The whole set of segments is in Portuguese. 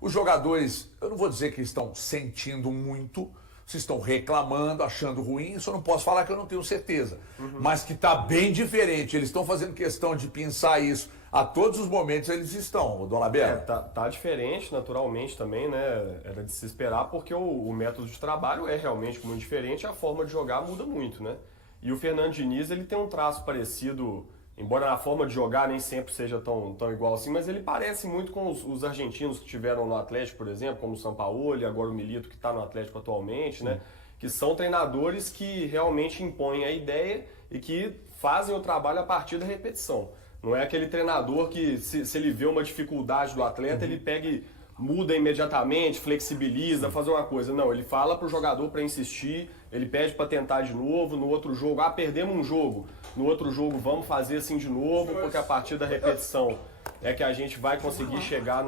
Os jogadores, eu não vou dizer que estão sentindo muito, se estão reclamando, achando ruim, isso eu não posso falar que eu não tenho certeza. Mas que está bem diferente, eles estão fazendo questão de pensar isso. A todos os momentos eles estão, Dona Bela. Tá diferente, naturalmente também, né? Era de se esperar, porque o método de trabalho é realmente muito diferente, a forma de jogar muda muito, né? E o Fernando Diniz, ele tem um traço parecido, embora a forma de jogar nem sempre seja tão igual assim, mas ele parece muito com os argentinos que tiveram no Atlético, por exemplo, como o Sampaoli, agora o Milito, que está no Atlético atualmente, né? Que são treinadores que realmente impõem a ideia e que fazem o trabalho a partir da repetição. Não é aquele treinador que, se ele vê uma dificuldade do atleta, ele pega e muda imediatamente, flexibiliza, fazer uma coisa. Não, ele fala pro jogador para insistir, ele pede para tentar de novo, no outro jogo, perdemos um jogo, no outro jogo vamos fazer assim de novo, porque a partir da repetição é que a gente vai conseguir chegar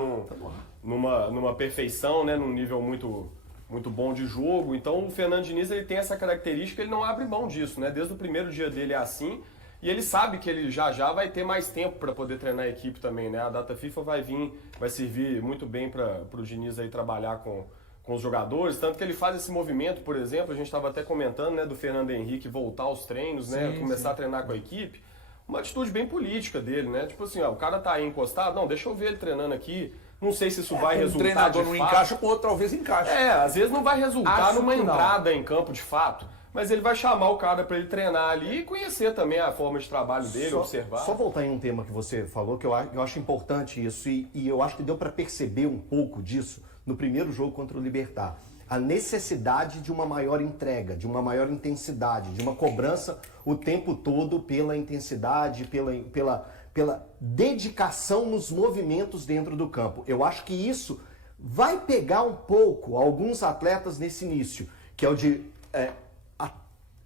numa perfeição, né, num nível muito bom de jogo. Então o Fernando Diniz, ele tem essa característica, ele não abre mão disso, né? Desde o primeiro dia dele é assim. E ele sabe que ele já vai ter mais tempo para poder treinar a equipe também, né? A data FIFA vai servir muito bem para o Diniz aí trabalhar com os jogadores, tanto que ele faz esse movimento, por exemplo, a gente estava até comentando, né, do Fernando Henrique voltar aos treinos, né, começar a treinar com a equipe. Uma atitude bem política dele, né? Tipo assim, o cara tá aí encostado, não, deixa eu ver ele treinando aqui. Não sei se isso vai resultar de fato. Um treinador não encaixa, com outro talvez encaixe. Às vezes não vai resultar numa entrada em campo de fato. Mas ele vai chamar o cara para ele treinar ali e conhecer também a forma de trabalho dele, observar. Só voltar em um tema que você falou, que eu acho importante isso, e eu acho que deu para perceber um pouco disso no primeiro jogo contra o Libertad. A necessidade de uma maior entrega, de uma maior intensidade, de uma cobrança o tempo todo pela intensidade, pela dedicação nos movimentos dentro do campo. Eu acho que isso vai pegar um pouco alguns atletas nesse início, que é o de...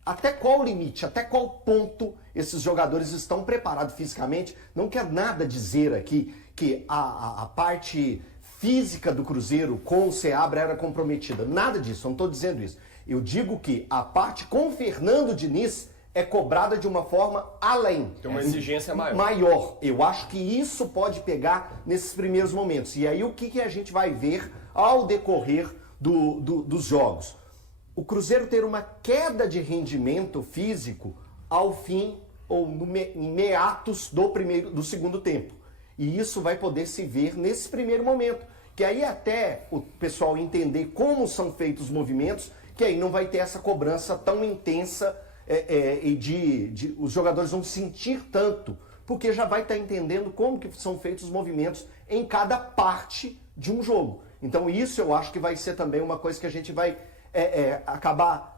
até qual limite, até qual ponto esses jogadores estão preparados fisicamente. Não quero nada dizer aqui que a parte física do Cruzeiro com o Seabra era comprometida. Nada disso, eu não estou dizendo isso. Eu digo que a parte com o Fernando Diniz é cobrada de uma forma além. Tem uma exigência maior. Maior. Eu acho que isso pode pegar nesses primeiros momentos. E aí o que a gente vai ver ao decorrer dos jogos? O Cruzeiro ter uma queda de rendimento físico ao fim ou em meatos do segundo tempo. E isso vai poder se ver nesse primeiro momento. Que aí até o pessoal entender como são feitos os movimentos, que aí não vai ter essa cobrança tão intensa e os jogadores vão sentir tanto, porque já vai estar entendendo como que são feitos os movimentos em cada parte de um jogo. Então isso eu acho que vai ser também uma coisa que a gente vai... acabar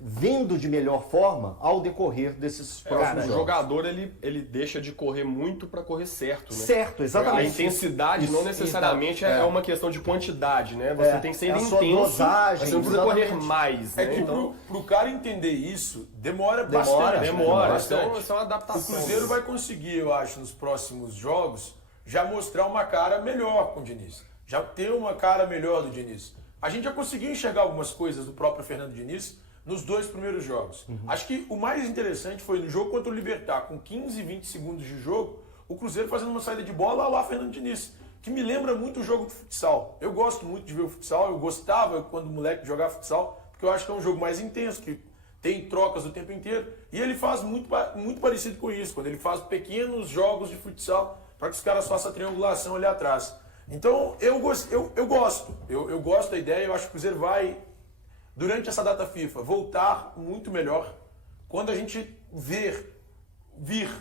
vendo de melhor forma ao decorrer desses próximos jogos. O jogador ele deixa de correr muito para correr certo, né? Certo, exatamente. A intensidade não necessariamente é uma questão de quantidade, né? Você tem que ser intenso, dosagem, você não precisa correr mais. É né? que Então, pro cara entender isso, demora bastante. Demora. Bastante. Então, isso é uma adaptação. O Cruzeiro vai conseguir, eu acho, nos próximos jogos, já mostrar uma cara melhor com o Diniz. Já ter uma cara melhor do Diniz. A gente já conseguiu enxergar algumas coisas do próprio Fernando Diniz nos 2 primeiros jogos. Acho que o mais interessante foi no jogo contra o Libertad, com 15, 20 segundos de jogo, o Cruzeiro fazendo uma saída de bola lá Fernando Diniz, que me lembra muito o jogo de futsal. Eu gosto muito de ver o futsal, eu gostava quando moleque jogava futsal, porque eu acho que é um jogo mais intenso, que tem trocas o tempo inteiro, e ele faz muito parecido com isso, quando ele faz pequenos jogos de futsal, para que os caras façam a triangulação ali atrás. Então, eu gosto da ideia, eu acho que o Cruzeiro vai, durante essa data FIFA, voltar muito melhor. Quando a gente vir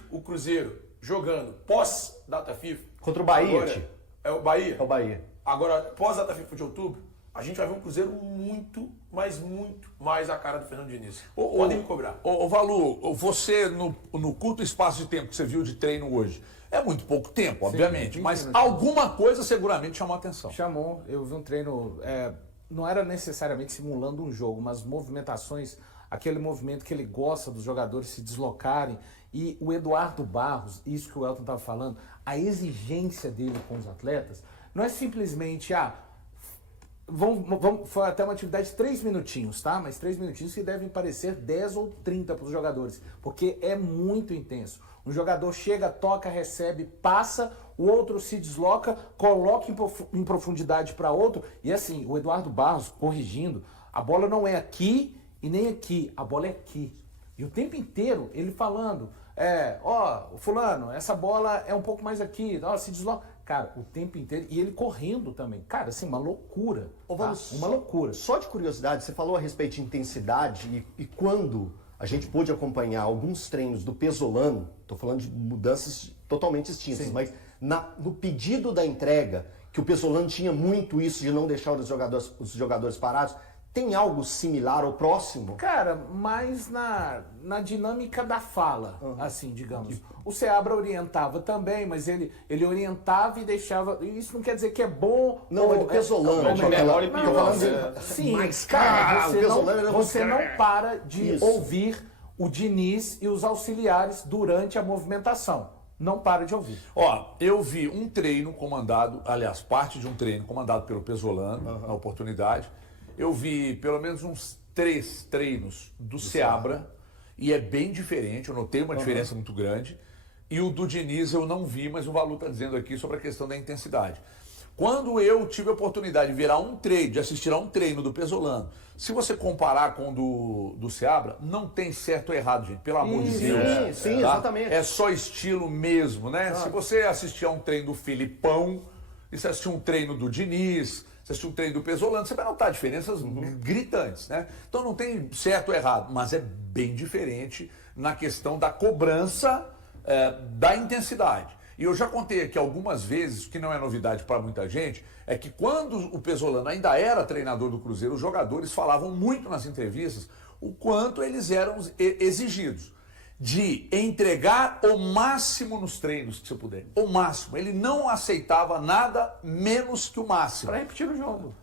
o Cruzeiro jogando pós-data FIFA... Contra o Bahia, agora, é o Bahia? É o Bahia. Agora, pós-data FIFA de outubro, a gente vai ver um Cruzeiro muito mais a cara do Fernando Diniz. Podem me cobrar. Valu, você, no curto espaço de tempo que você viu de treino hoje, é muito pouco tempo, obviamente, mas alguma coisa seguramente chamou a atenção. Chamou, eu vi um treino, não era necessariamente simulando um jogo, mas movimentações, aquele movimento que ele gosta dos jogadores se deslocarem, e o Eduardo Barros, isso que o Elton estava falando, a exigência dele com os atletas, não é simplesmente, foi até uma atividade de 3 minutinhos, tá? Mas 3 minutinhos que devem parecer 10 ou 30 para os jogadores, porque é muito intenso. Um jogador chega, toca, recebe, passa, o outro se desloca, coloca em profundidade para outro. E assim, o Eduardo Barros corrigindo, a bola não é aqui e nem aqui, a bola é aqui. E o tempo inteiro ele falando, fulano, essa bola é um pouco mais aqui, ó, se desloca. Cara, o tempo inteiro, e ele correndo também. Cara, assim, uma loucura. Uma loucura. Só de curiosidade, você falou a respeito de intensidade e quando a gente pôde acompanhar alguns treinos do Pesolano, tô falando de mudanças totalmente distintas, Sim. mas no pedido da entrega, que o Pesolano tinha muito isso de não deixar os jogadores parados, tem algo similar ou próximo? Cara, mais na dinâmica da fala, assim, digamos. O Seabra orientava também, mas ele orientava e deixava... Isso não quer dizer que é bom... Não, mas do Pesolano. melhor e pior, né? Sim, Mas, cara, o Pesolano era você não para de Isso. ouvir o Diniz e os auxiliares durante a movimentação. Não para de ouvir. Ó, eu vi um treino comandado, aliás, parte de um treino comandado pelo Pesolano, na oportunidade. Eu vi pelo menos uns 3 treinos do Seabra, e é bem diferente, eu notei uma diferença muito grande. E o do Diniz eu não vi, mas o Valu está dizendo aqui sobre a questão da intensidade. Quando eu tive a oportunidade de ver de assistir a um treino do Pesolano, se você comparar com o do Seabra, não tem certo ou errado, gente, pelo amor de Deus. Sim, exatamente. É só estilo mesmo, né? Se você assistir a um treino do Filipão, e se assistir um treino do Diniz, se assistir um treino do Pesolano, você vai notar diferenças gritantes, né? Então não tem certo ou errado, mas é bem diferente na questão da cobrança da intensidade. E eu já contei aqui algumas vezes, que não é novidade para muita gente, é que quando o Pesolano ainda era treinador do Cruzeiro, os jogadores falavam muito nas entrevistas o quanto eles eram exigidos de entregar o máximo nos treinos que você puder. O máximo. Ele não aceitava nada menos que o máximo. Para repetir o jogo.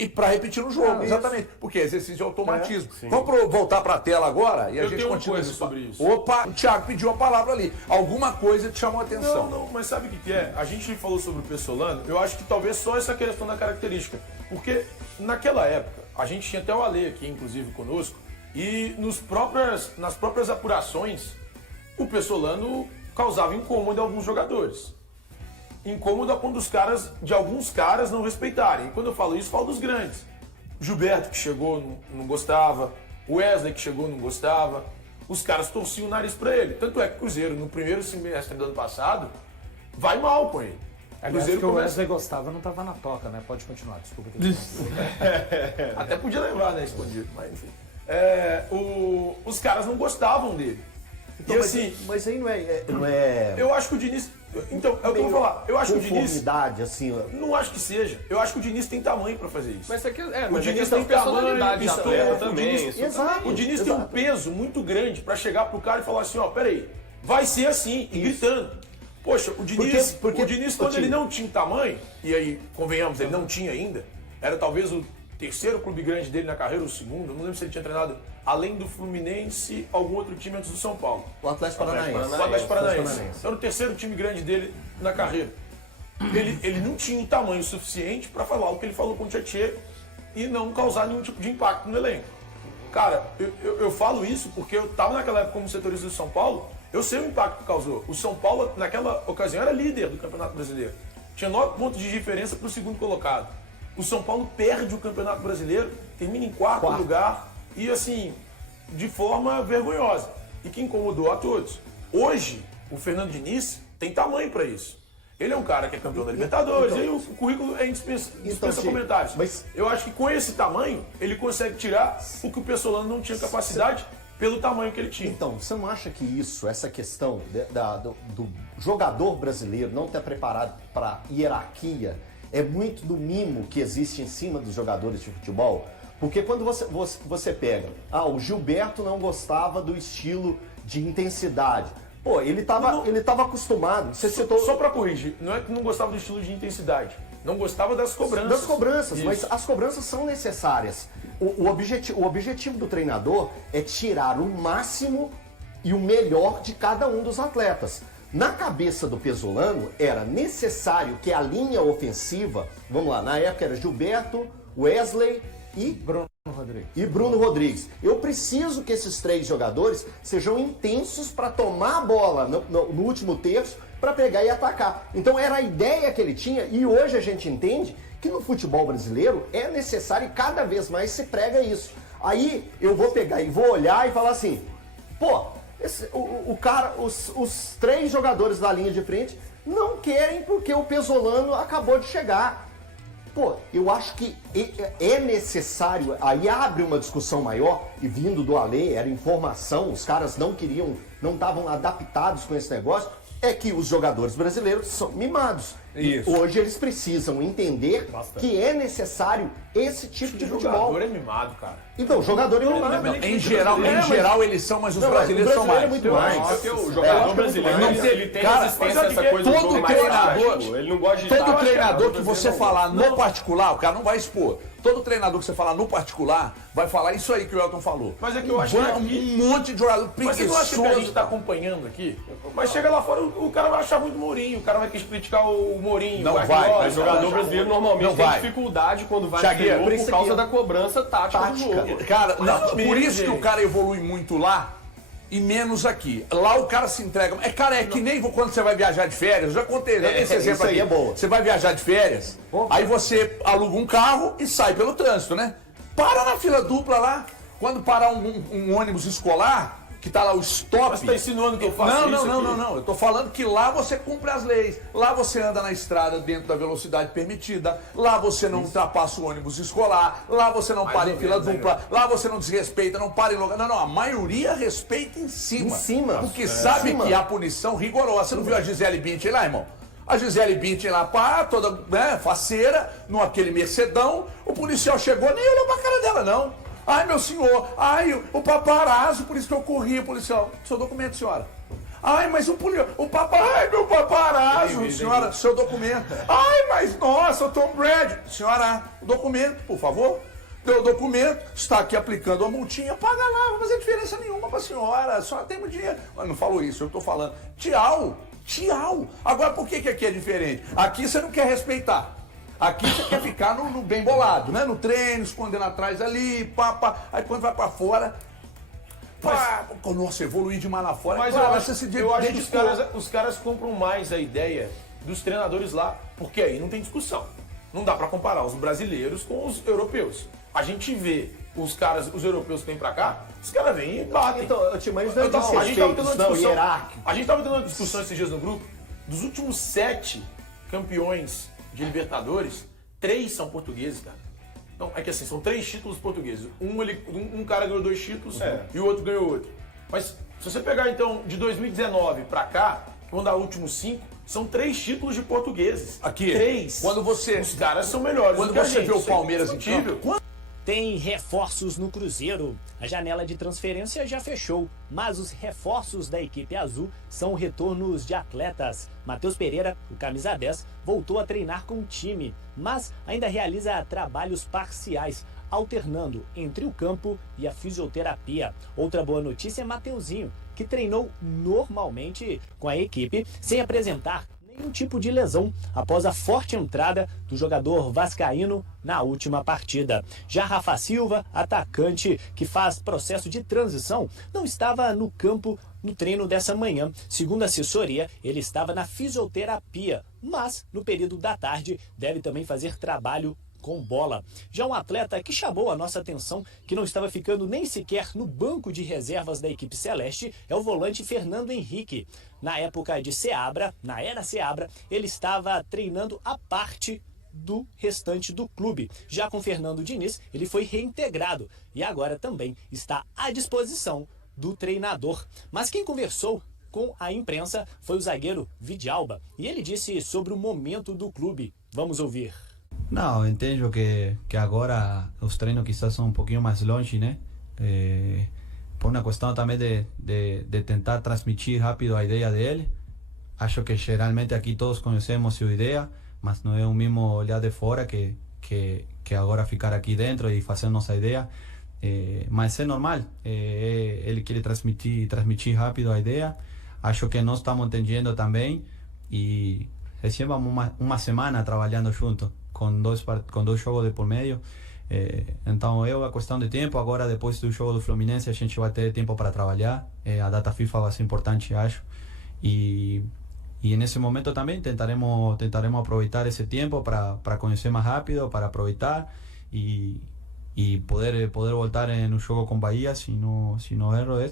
E para repetir no jogo, exatamente. Porque é exercício de automatismo. Vamos voltar para a tela agora e a gente tenho uma continua coisa sobre isso. Opa, o Thiago pediu a palavra ali. Alguma coisa te chamou a atenção. Não, mas sabe o que é? A gente falou sobre o Pesolano, eu acho que talvez só essa questão da característica. Porque naquela época, a gente tinha até o Ale aqui, inclusive, conosco, e nas próprias apurações, o Pesolano causava incômodo a alguns jogadores. Incômodo a ponto de alguns caras não respeitarem. E quando eu falo isso, eu falo dos grandes. Gilberto, que chegou, não gostava. Wesley, que chegou, não gostava. Os caras torciam o nariz pra ele. Tanto é que o Cruzeiro, no primeiro semestre do ano passado, vai mal com ele. Aliás, que o Wesley gostava não estava na toca, né? Pode continuar, desculpa. Até podia levar, né? Escondido, mas enfim. Os caras não gostavam dele. Então, e assim, mas aí não é eu acho que o Diniz... Então, é o que eu vou falar. Eu acho que o Diniz... conformidade, assim... Não acho que seja. Eu acho que o Diniz tem tamanho pra fazer isso. Mas isso aqui o mas Diniz questão tem de personalidade de tamanho, atleta história, também. Exato. O Diniz tem um peso muito grande pra chegar pro cara e falar assim, ó, peraí, vai ser assim, e gritando. Poxa, o Diniz, o Diniz quando ele não tinha tamanho, e aí, convenhamos, ele não tinha ainda, era talvez o terceiro clube grande dele na carreira, o segundo, eu não lembro se ele tinha treinado, além do Fluminense, algum outro time antes do São Paulo. O Atlético Paranaense. O Atlético Paranaense. Era o terceiro time grande dele na carreira. Ele não tinha o tamanho suficiente para falar o que ele falou com o Tietê e não causar nenhum tipo de impacto no elenco. Cara, eu falo isso porque eu estava naquela época como setorista do São Paulo, eu sei o impacto que causou. O São Paulo, naquela ocasião, era líder do Campeonato Brasileiro. Tinha 9 pontos de diferença para o segundo colocado. O São Paulo perde o Campeonato Brasileiro, termina em quarto lugar e, assim, de forma vergonhosa. E que incomodou a todos. Hoje, o Fernando Diniz tem tamanho para isso. Ele é um cara que é campeão da Libertadores, e o currículo é dispensa comentários. Mas eu acho que com esse tamanho, ele consegue tirar o que o Pesolano não tinha capacidade pelo tamanho que ele tinha. Então, você não acha que essa questão do jogador brasileiro não estar preparado para hierarquia é muito do mimo que existe em cima dos jogadores de futebol? Porque quando você pega, o Gilberto não gostava do estilo de intensidade. Pô, ele tava acostumado. Você citou... Só para corrigir, não é que não gostava do estilo de intensidade, não gostava das cobranças. Das cobranças, Isso. mas as cobranças são necessárias. O objetivo do treinador é tirar o máximo e o melhor de cada um dos atletas. Na cabeça do Pesolano, era necessário que a linha ofensiva, vamos lá, na época era Gilberto, Wesley Bruno Rodrigues. e Bruno Rodrigues. Eu preciso que esses 3 jogadores sejam intensos para tomar a bola no último terço para pegar e atacar. Então era a ideia que ele tinha e hoje a gente entende que no futebol brasileiro é necessário e cada vez mais se prega isso. Aí eu vou pegar e vou olhar e falar assim, pô, os 3 jogadores da linha de frente não querem porque o Pesolano acabou de chegar. Pô, eu acho que é necessário, aí abre uma discussão maior, e vindo do Alê, era informação, os caras não estavam adaptados com esse negócio, é que os jogadores brasileiros são mimados. Isso. Hoje eles precisam entender que é necessário esse tipo de futebol. Jogador é mimado, cara. Então, jogador é mimado. Não, em geral eles são, mas os Não, brasileiros são o brasileiro mais. é muito mais. Porque o jogador brasileiro, Não ele tem cara, resistência a mas essa é coisa do todo jogo mais treinador- tático. Ele não gosta de Todo tática, treinador o que você brasileiro falar no particular, o cara não vai expor. Todo treinador que você falar no particular vai falar isso aí que o Elton falou. Mas é que eu acho que aqui- um monte de jogador Mas você não acha que a gente preguiçoso. tá acompanhando aqui? Mas chega lá fora, o cara vai achar muito o Mourinho, o cara vai criticar o Mourinho. Não o vai, Guardiola, Mas o jogador brasileiro normalmente Não tem vai. dificuldade quando vai no Xavier, exterior por isso por causa que- da cobrança tática do jogo. Cara, Mais ou por menos, isso que gente. o cara evolui muito lá e menos aqui. Lá o cara se entrega. É que nem quando você vai viajar de férias. Eu já contei, já dei esse exemplo isso aí aqui. é boa. Você vai viajar de férias, aí você aluga um carro e sai pelo trânsito, né? Para na fila dupla lá. Quando parar um ônibus escolar, que tá lá o stop. Mas você tá insinuando que eu faço Não, isso aqui? não. Eu tô falando que lá você cumpre as leis. Lá você anda na estrada dentro da velocidade permitida. Lá você não ultrapassa o ônibus escolar. Lá você não para em fila dupla. Lá você não desrespeita, não para em lugar. Não. A maioria respeita em cima. Em cima. Porque sabe Em cima. que há punição rigorosa. Você não viu a Gisele Bündchen lá, irmão? A Gisele Bündchen lá, pá, toda faceira, aquele mercedão. O policial chegou, nem olhou pra cara dela, não. Ai, meu senhor, ai, o paparazzo, por isso que eu corri, policial. Seu documento, senhora. Ai, mas ai, meu paparazzo, senhora, seu documento. Ai, mas nossa, o Tom Brady. Senhora, o documento, por favor. Deu o documento, está aqui aplicando a multinha, paga lá, não vai fazer diferença nenhuma pra senhora. A senhora tem muito dinheiro. Mas não falou isso, eu tô falando. Tchau. Agora, por que aqui é diferente? Aqui você não quer respeitar. Aqui você quer ficar no bem bolado, né? No treino, escondendo atrás ali, pá. Aí quando vai pra fora, pá, nossa, evoluir demais lá fora. Mas Claro, eu acho, você se eu acho que dedicou. os caras compram mais a ideia dos treinadores lá, porque aí não tem discussão. Não dá pra comparar os brasileiros com os europeus. A gente vê os europeus que vêm pra cá, os caras vêm e batem. Então, mas não é Então, a gente tava tendo uma não, discussão. hierárquico. A gente tava tendo uma discussão esses dias no grupo. Dos últimos 7 campeões de Libertadores, 3 são portugueses, cara. Não, é que assim, são 3 títulos portugueses. Um cara ganhou 2 títulos e o outro ganhou outro. Mas se você pegar então de 2019 pra cá, quando dá últimos 5, são 3 títulos de portugueses. Aqui, 3. quando você- Os caras são melhores. Quando do que a você gente, vê o isso é Palmeiras em indiscutível. campo, Tem reforços no Cruzeiro. A janela de transferência já fechou, mas os reforços da equipe azul são retornos de atletas. Matheus Pereira, o camisa 10, voltou a treinar com o time, mas ainda realiza trabalhos parciais, alternando entre o campo e a fisioterapia. Outra boa notícia é Mateuzinho, que treinou normalmente com a equipe, sem apresentar nenhum tipo de lesão após a forte entrada do jogador vascaíno na última partida. Já Rafa Silva, atacante que faz processo de transição, não estava no campo no treino dessa manhã. Segundo a assessoria, ele estava na fisioterapia, mas no período da tarde deve também fazer trabalho com bola. Já um atleta que chamou a nossa atenção, que não estava ficando nem sequer no banco de reservas da equipe celeste, é o volante Fernando Henrique. Na época de Seabra, na era Seabra, ele estava treinando à parte do restante do clube. Já com Fernando Diniz, ele foi reintegrado e agora também está à disposição do treinador. Mas quem conversou com a imprensa foi o zagueiro Vidalba e ele disse sobre o momento do clube. Vamos ouvir. Não, entendo que agora os treinos quizás são um pouquinho mais longe, né? Por uma questão também de tentar transmitir rápido a ideia dele. Acho que geralmente aqui todos conhecemos sua ideia, mas não é o mesmo olhar de fora que agora ficar aqui dentro e fazer nossa ideia. Mas é normal, ele quer transmitir rápido a ideia. Acho que nós estamos entendendo também e recém vamos uma semana trabalhando juntos, com dois jogos de por meio. Então a questão de tempo, agora depois do jogo do Fluminense a gente vai ter tempo para trabalhar, a data FIFA vai ser importante, acho, e nesse momento também tentaremos aproveitar esse tempo para conhecer mais rápido, para aproveitar e poder voltar no jogo com Bahia, se não erro,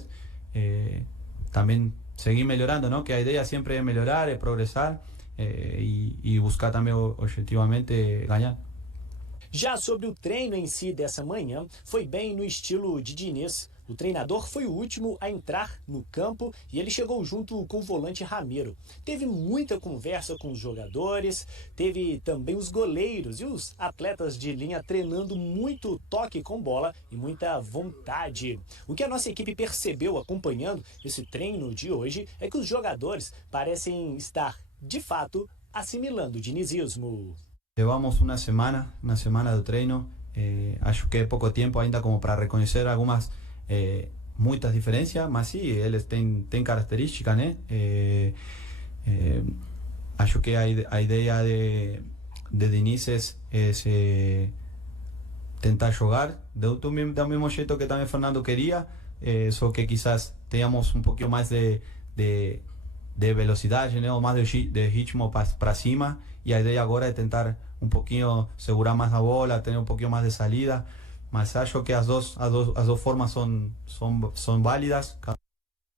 também seguir melhorando, ¿no? Que a ideia sempre é melhorar, é progressar e buscar também objetivamente ganhar. Já sobre o treino em si dessa manhã, foi bem no estilo de Diniz. O treinador foi o último a entrar no campo e ele chegou junto com o volante Ramiro. Teve muita conversa com os jogadores, teve também os goleiros e os atletas de linha treinando muito toque com bola e muita vontade. O que a nossa equipe percebeu acompanhando esse treino de hoje é que os jogadores parecem estar, de fato, assimilando o dinizismo. Levamos uma semana do treino, acho que é pouco tempo ainda como para reconhecer algumas muitas diferenças, mas sim, eles têm características, né? Acho que a ideia de Diniz é tentar jogar do mesmo jeito que também Fernando queria, só que quizás tenhamos um pouquinho mais de velocidade, né? Ou mais de ritmo para cima, e a ideia agora é tentar um pouquinho segurar mais a bola, ter um pouquinho mais de salida, mas acho que as duas formas são válidas.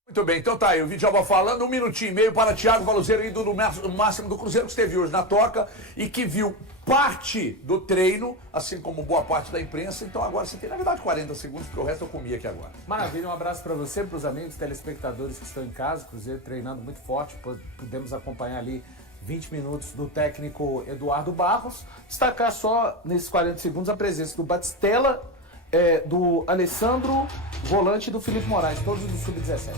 Muito bem, então tá aí, o vídeo já vai falando, 1 minutinho e meio para Thiago Valuzeiro, ídolo máximo do Cruzeiro, que esteve hoje na Toca e que viu parte do treino, assim como boa parte da imprensa. Então agora você tem, na verdade, 40 segundos, porque o resto eu comi aqui agora. Maravilha, um abraço para você, para os amigos telespectadores que estão em casa. Cruzeiro treinando muito forte, pudemos acompanhar ali 20 minutos do técnico Eduardo Barros. Destacar só nesses 40 segundos a presença do Batistella, do Alessandro, volante, e do Felipe Moraes, todos do Sub-17.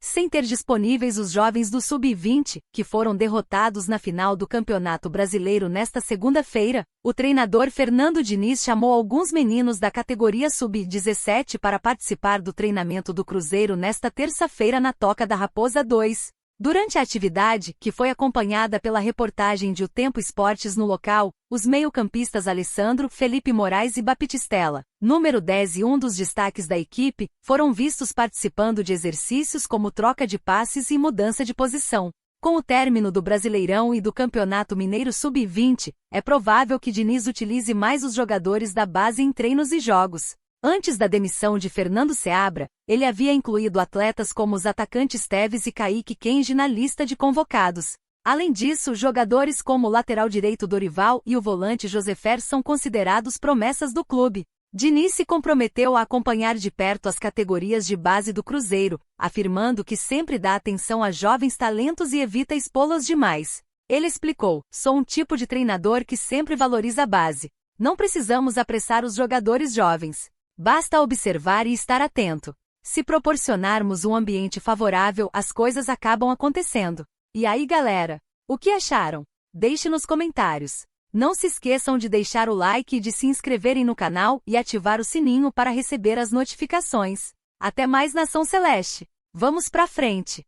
Sem ter disponíveis os jovens do Sub-20, que foram derrotados na final do Campeonato Brasileiro nesta segunda-feira, o treinador Fernando Diniz chamou alguns meninos da categoria Sub-17 para participar do treinamento do Cruzeiro nesta terça-feira na Toca da Raposa 2. Durante a atividade, que foi acompanhada pela reportagem de O Tempo Esportes no local, os meio-campistas Alessandro, Felipe Moraes e Baptistella, número 10 e um dos destaques da equipe, foram vistos participando de exercícios como troca de passes e mudança de posição. Com o término do Brasileirão e do Campeonato Mineiro Sub-20, é provável que Diniz utilize mais os jogadores da base em treinos e jogos. Antes da demissão de Fernando Seabra, ele havia incluído atletas como os atacantes Teves e Kaique Kenji na lista de convocados. Além disso, jogadores como o lateral direito Dorival e o volante Josefer são considerados promessas do clube. Diniz se comprometeu a acompanhar de perto as categorias de base do Cruzeiro, afirmando que sempre dá atenção a jovens talentos e evita expô-los demais. Ele explicou: "Sou um tipo de treinador que sempre valoriza a base. Não precisamos apressar os jogadores jovens. Basta observar e estar atento. Se proporcionarmos um ambiente favorável, as coisas acabam acontecendo." E aí, galera? O que acharam? Deixe nos comentários. Não se esqueçam de deixar o like e de se inscreverem no canal e ativar o sininho para receber as notificações. Até mais, Nação Celeste! Vamos pra frente!